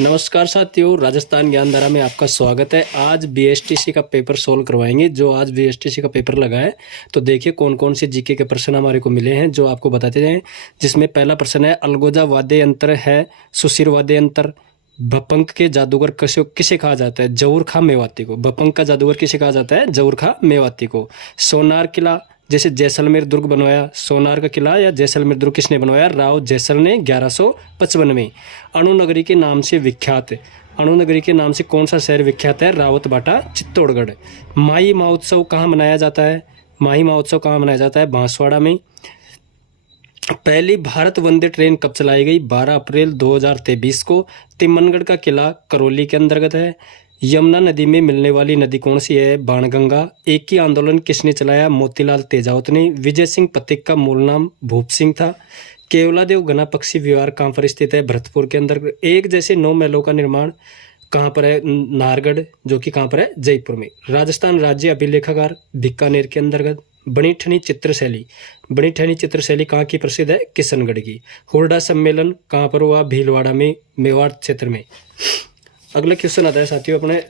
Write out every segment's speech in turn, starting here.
नमस्कार साथियों, राजस्थान ज्ञानधारा में आपका स्वागत है। आज बीएसटीसी का पेपर सोल्व करवाएंगे। जो आज बीएसटीसी का पेपर लगा है, तो देखिए कौन कौन से जीके के प्रश्न हमारे को मिले हैं जो आपको बताते हैं। जिसमें पहला प्रश्न है, अलगोजा वाद्य यंत्र है सुशिर वाद्य यंत्र। भपंक के जादूगर किसे कहा जाता है? जहूर खां मेवाती को। भपंक का जादूगर किसे कहा जाता है? जहूर खां मेवाती को। सोनार किला, जैसे जैसलमेर दुर्ग बनवाया, सोनार का किला या जैसलमेर दुर्ग किसने बनवाया? राव जैसल ने 1155 में। अणुनगरी के नाम से विख्यात, अणुनगरी के नाम से कौन सा शहर विख्यात है? रावतबाटा, चित्तौड़गढ़। माही महोत्सव कहाँ मनाया जाता है? माही महोत्सव कहाँ मनाया जाता है? बांसवाड़ा में। पहली भारत वंदे ट्रेन कब चलाई गई? 12 अप्रैल 2023 को। तिमनगढ़ का किला करौली के अंतर्गत है। यमुना नदी में मिलने वाली नदी कौन सी है? बाणगंगा। एक ही आंदोलन किसने चलाया? मोतीलाल तेजावत ने। विजय सिंह पथिक का मूल नाम भूप सिंह था। केवलादेव घना पक्षी विहार कहाँ पर स्थित है? भरतपुर के अंदर। एक जैसे 9 महलों का निर्माण कहाँ पर है? नाहरगढ़, जो कि कहाँ पर है? जयपुर में। राजस्थान राज्य अभिलेखागार बीकानेर के अंतर्गत। बनीठनी चित्रशैली, बनीठनी चित्रशैली कहाँ की प्रसिद्ध है? किशनगढ़ की। हुरडा सम्मेलन कहाँ पर हुआ? भीलवाड़ा में, मेवाड़ क्षेत्र में। अगला क्वेश्चन आता है साथियों अपने,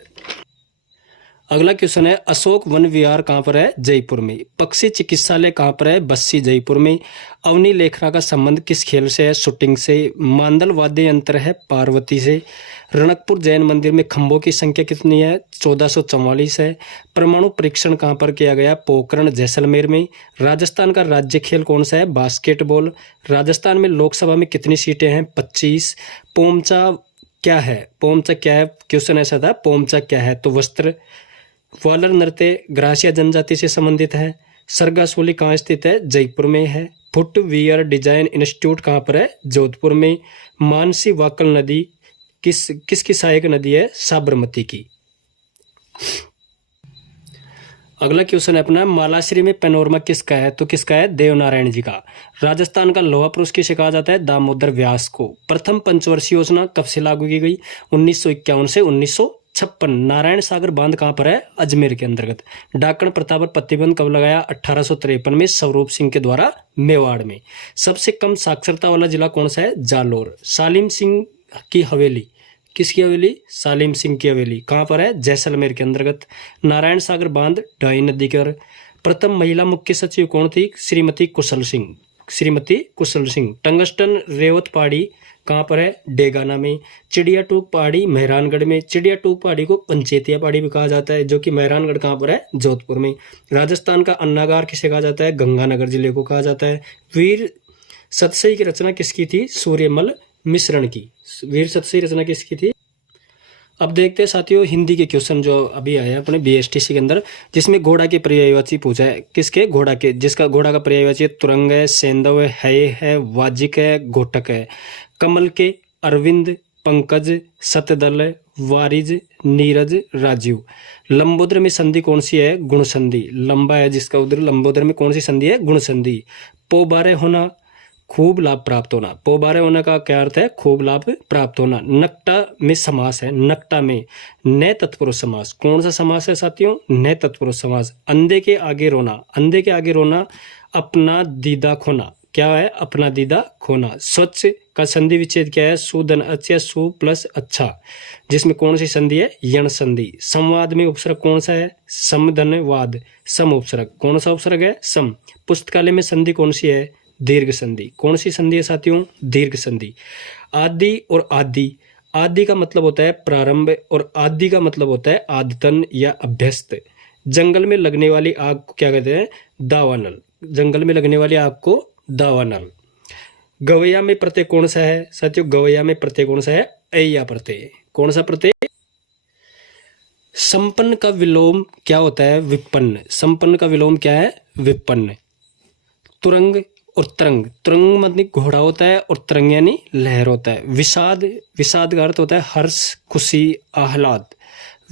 अगला क्वेश्चन है, अशोक वन विहार कहाँ पर है? जयपुर में। पक्षी चिकित्सालय कहाँ पर है? बस्सी, जयपुर में। अवनी लेखरा का संबंध किस खेल से है? शूटिंग से। मांदल वाद्य यंत्र है पार्वती से। रणकपुर जैन मंदिर में खंभों की संख्या कितनी है? 1444 है। परमाणु परीक्षण कहाँ पर किया गया? पोखरण, जैसलमेर में। राजस्थान का राज्य खेल कौन सा है? बास्केटबॉल। राजस्थान में लोकसभा में कितनी सीटें हैं? 25। पोमचा क्या है? पोमचा क्या है? क्वेश्चन ऐसा था, पोमचा क्या है? तो वस्त्र। वालर नृत्य ग्रासिया जनजाति से संबंधित है। सरगासोली कहाँ स्थित है? जयपुर में है। फुटवियर डिजाइन इंस्टीट्यूट कहाँ पर है? जोधपुर में। मानसी वाकल नदी किसकी सहायक नदी है? साबरमती की। अगला क्वेश्चन है अपना, मालाश्री में पैनोरमा किसका है? तो किसका है? देवनारायण जी का। राजस्थान का लोहा पुरुष किसे कहा जाता है? दामोदर व्यास को। प्रथम पंचवर्षीय योजना कब से लागू की गई? 1951 से 1956। नारायण सागर बांध कहाँ पर है? अजमेर के अंतर्गत। डाकण प्रथा पर प्रतिबंध कब लगाया? 1853 में, स्वरूप सिंह के द्वारा, मेवाड़ में। सबसे कम साक्षरता वाला जिला कौन सा है? जालोर। सालिम सिंह की हवेली किसकी हवेली? सालिम सिंह की हवेली कहाँ पर है? जैसलमेर के अंतर्गत। नारायण सागर बांध डाई नदी पर। प्रथम महिला मुख्य सचिव कौन थी? श्रीमती कुशल सिंह, श्रीमती कुशल सिंह। टंगस्टन रेवत पहाड़ी कहाँ पर है? डेगाना में। चिड़िया टूक पहाड़ी मेहरानगढ़ में। चिड़िया टूक पहाड़ी को पंचेतिया पहाड़ी भी कहा जाता है, जो कि मेहरानगढ़ कहाँ पर है? जोधपुर में। राजस्थान का अन्नागार किसे कहा जाता है? गंगानगर जिले को कहा जाता है। वीर सतसई की रचना किसकी थी? सूर्यमल मिश्रण की। वीर सतसई रचना किसकी थी? अब देखते हैं साथियों हिंदी के क्वेश्चन जो अभी आए हैं अपने बीएसटीसी के अंदर, जिसमें घोड़ा के पर्यायवाची पूछा है। किसके? घोड़ा के। जिसका घोड़ा का पर्यायवाची है तुरंग है, सेंधव है, वाजिक है, घोटक है। कमल के अरविंद, पंकज, सतदल, वारिज, नीरज, राजीव। लंबोदर में संधि कौन सी है? गुण संधि। लंबा है जिसका उधर, लंबोदर में कौन सी संधि है? गुण संधि। पोबारे होना, खूब लाभ प्राप्त होना। पोबारे होने का क्या अर्थ है? खूब लाभ प्राप्त होना। नकटा में समास है, नकटा में न तत्पुरुष समास। कौन सा समास है साथियों? न तत्पुरुष समास। अंधे के आगे रोना, अंधे के आगे रोना, अपना दीदा खोना। क्या है? अपना दीदा खोना। स्वच्छ का संधि विच्छेद क्या है? सुधन अच्छा, सु प्लस अच्छा, जिसमें कौन सी संधि है? यण संधि। संवाद में उपसर्ग कौन सा है? समधनवाद, सम उपसर्ग। कौन सा उपसर्ग है? सम। पुस्तकालय में संधि कौन सी है? दीर्घ संधि। कौन सी संधि है साथियों? दीर्घ संधि। आदि और आदि, आदि का मतलब होता है प्रारंभ और आदि का मतलब होता है आदतन या अभ्यस्त। जंगल में लगने वाली आग को क्या कहते हैं? दावानल। जंगल में लगने वाली आग को दावानल। गवैया में प्रत्यय कौन सा है साथियों? गवैया में प्रत्यय कौन सा है? ऐया प्रत्यय। कौन सा प्रत्यय? संपन्न का विलोम क्या होता है? विपन्न। संपन्न का विलोम क्या है? विपन्न। तुरंग और तरंग, तुरंग मतलब घोड़ा होता है और तरंग यानी लहर होता है। विषाद, विषाद का अर्थ होता है हर्ष, खुशी, आह्लाद।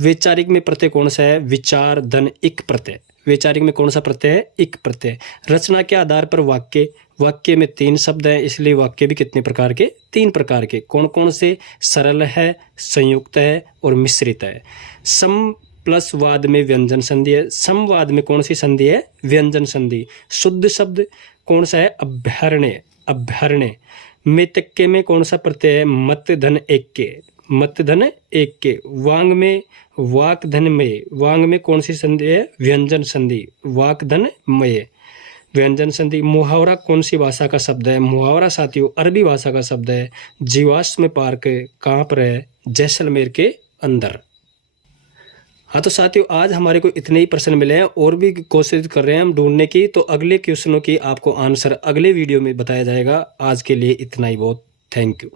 वैचारिक में प्रत्यय कौन सा है? विचार, धन, इक प्रत्यय। वैचारिक में कौन सा प्रत्यय है? इक प्रत्यय। रचना के आधार पर वाक्य, वाक्य में 3 शब्द हैं, इसलिए वाक्य भी कितने प्रकार के? 3 प्रकार के। कौन कौन से? सरल है, संयुक्त है और मिश्रित है। सम प्लस वाद में व्यंजन संधि है। समवाद में कौन सी संधि है? व्यंजन संधि। शुद्ध शब्द कौन सा है? अभ्यारण्य, अभ्यारण्य। मेतक्के में कौन सा प्रत्यय है? मत, धन, एक के। मत धन एक के। वांग में वाक धन मय, वांग में कौन सी संधि है? व्यंजन संधि। वाक धन मय व्यंजन संधि। मुहावरा कौन सी भाषा का शब्द है? मुहावरा साथियों अरबी भाषा का शब्द है। जीवाश्म पार्क कहाँ पर है? जैसलमेर के अंदर। हाँ तो साथियों आज हमारे को इतने ही प्रश्न मिले हैं, और भी कोशिश कर रहे हैं हम ढूंढने की, तो अगले क्वेश्चनों की आपको आंसर अगले वीडियो में बताया जाएगा। आज के लिए इतना ही बहुत। Thank you.